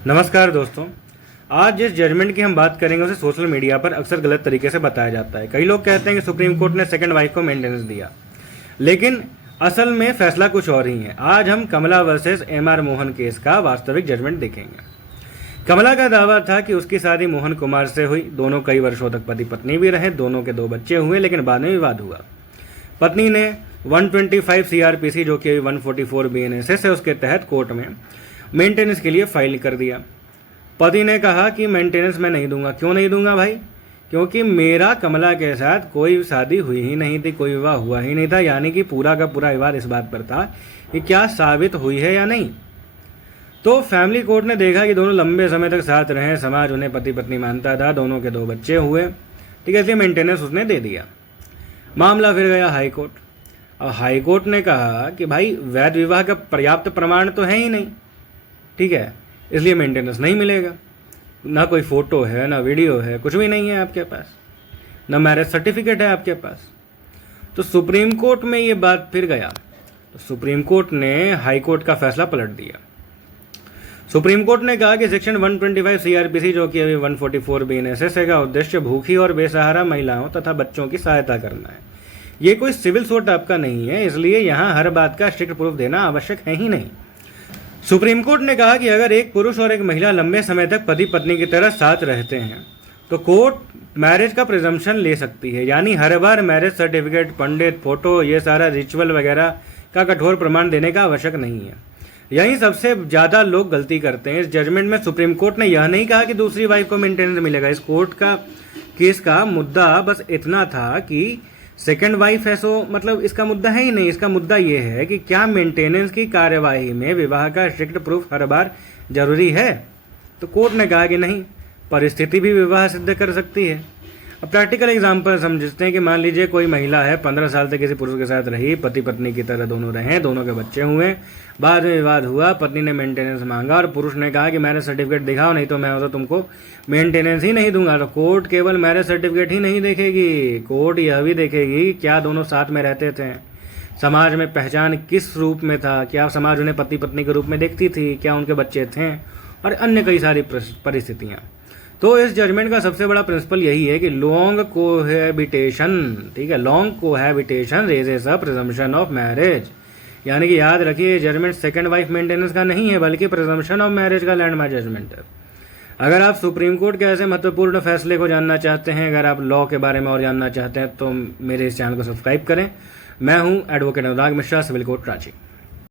नमस्कार दोस्तों। आज जिस जजमेंट की हम बात करेंगे उसे सोशल मीडिया पर अक्सर गलत तरीके से बताया जाता है। कई लोग कहते हैं कि सुप्रीम कोर्ट ने सेकंड वाइफ को मेंटेनेंस दिया, लेकिन असल में फैसला कुछ और ही है। आज हम कमला वर्सेस एमआर मोहन केस का वास्तविक जजमेंट देखेंगे। कमला का दावा था कि उसकी शादी मोहन कुमार से हुई। दोनों कई वर्षों तक पति पत्नी भी रहे। दोनों के 2 बच्चे हुए, लेकिन बाद में विवाद हुआ। पत्नी ने 125 सीआरपीसी जो कि 144 बीएनएसएस है उसके तहत कोर्ट में मेंटेनेंस के लिए फाइल कर दिया। पति ने कहा कि मेंटेनेंस मैं नहीं दूंगा। क्यों नहीं दूंगा भाई? क्योंकि मेरा कमला के साथ कोई शादी हुई ही नहीं थी, कोई विवाह हुआ ही नहीं था। यानी कि पूरा का पूरा विवाद इस बात पर था कि क्या साबित हुई है या नहीं। तो फैमिली कोर्ट ने देखा कि दोनों लंबे समय तक साथ रहे, समाज उन्हें पति पत्नी मानता था, दोनों के 2 बच्चे हुए, ठीक है, इसलिए मेंटेनेंस उसने दे दिया। मामला फिर गया हाई कोर्ट। अब हाई कोर्ट ने कहा कि भाई वैध विवाह का पर्याप्त प्रमाण तो है ही नहीं, ठीक है, इसलिए मेंटेनेंस नहीं मिलेगा। ना कोई फोटो है, ना वीडियो है, कुछ भी नहीं है आपके पास, ना मैरिज सर्टिफिकेट है आपके पास। तो सुप्रीम कोर्ट में ये बात फिर गया। तो सुप्रीम कोर्ट ने हाई कोर्ट का फैसला पलट दिया। सुप्रीम कोर्ट ने कहा कि सेक्शन 125 सीआरपीसी जो कि अभी 144 बीएनएसएस है का उद्देश्य भूखी और बेसहारा महिलाओं तथा बच्चों की सहायता करना है। ये कोई सिविल सूट आपका नहीं है, इसलिए यहाँ हर बात का स्ट्रिक्ट प्रूफ देना आवश्यक है ही नहीं। सुप्रीम कोर्ट ने कहा कि अगर एक पुरुष और एक महिला लंबे समय तक पति पत्नी की तरह साथ रहते हैं तो कोर्ट मैरिज का प्रिजम्पशन ले सकती है। यानी हर बार मैरिज सर्टिफिकेट, पंडित, फोटो, ये सारा रिचुअल वगैरह का कठोर प्रमाण देने का आवश्यक नहीं है। यही सबसे ज्यादा लोग गलती करते हैं। इस जजमेंट में सुप्रीम कोर्ट ने यह नहीं कहा कि दूसरी वाइफ को मेंटेनेंस मिलेगा। इस कोर्ट का केस का मुद्दा बस इतना था कि सेकंड वाइफ है, सो मतलब इसका मुद्दा है ही नहीं। इसका मुद्दा यह है कि क्या मेंटेनेंस की कार्यवाही में विवाह का स्ट्रिक्ट प्रूफ हर बार जरूरी है। तो कोर्ट ने कहा कि नहीं, परिस्थिति भी विवाह सिद्ध कर सकती है। अब प्रैक्टिकल एग्जांपल समझते हैं कि मान लीजिए कोई महिला है, 15 साल तक किसी पुरुष के साथ रही, पति पत्नी की तरह दोनों रहे, दोनों के बच्चे हुए, बाद में विवाद हुआ, पत्नी ने मेंटेनेंस मांगा और पुरुष ने कहा कि मैरिज सर्टिफिकेट दिखाओ, नहीं तो मैं तो तुमको मेंटेनेंस ही नहीं दूंगा। तो कोर्ट केवल मैरिज सर्टिफिकेट ही नहीं देखेगी, कोर्ट यह भी देखेगी क्या दोनों साथ में रहते थे, समाज में पहचान किस रूप में था, क्या समाज उन्हें पति पत्नी के रूप में देखती थी, क्या उनके बच्चे थे, और अन्य कई सारी परिस्थितियां। तो इस जजमेंट का सबसे बड़ा प्रिंसिपल यही है कि लॉन्ग कोहैबिटेशन, ठीक है, long cohabitation raises a presumption of marriage. यानी कि याद रखिए, जजमेंट सेकंड वाइफ मेंटेनेंस का नहीं है, बल्कि प्रिजम्पशन ऑफ मैरिज का लैंडमार्क जजमेंट है। अगर आप सुप्रीम कोर्ट के ऐसे महत्वपूर्ण फैसले को जानना चाहते हैं, अगर आप लॉ के बारे में और जानना चाहते हैं, तो मेरे इस चैनल को सब्सक्राइब करें। मैं हूं एडवोकेट अनुराग मिश्रा, सिविल कोर्ट रांची।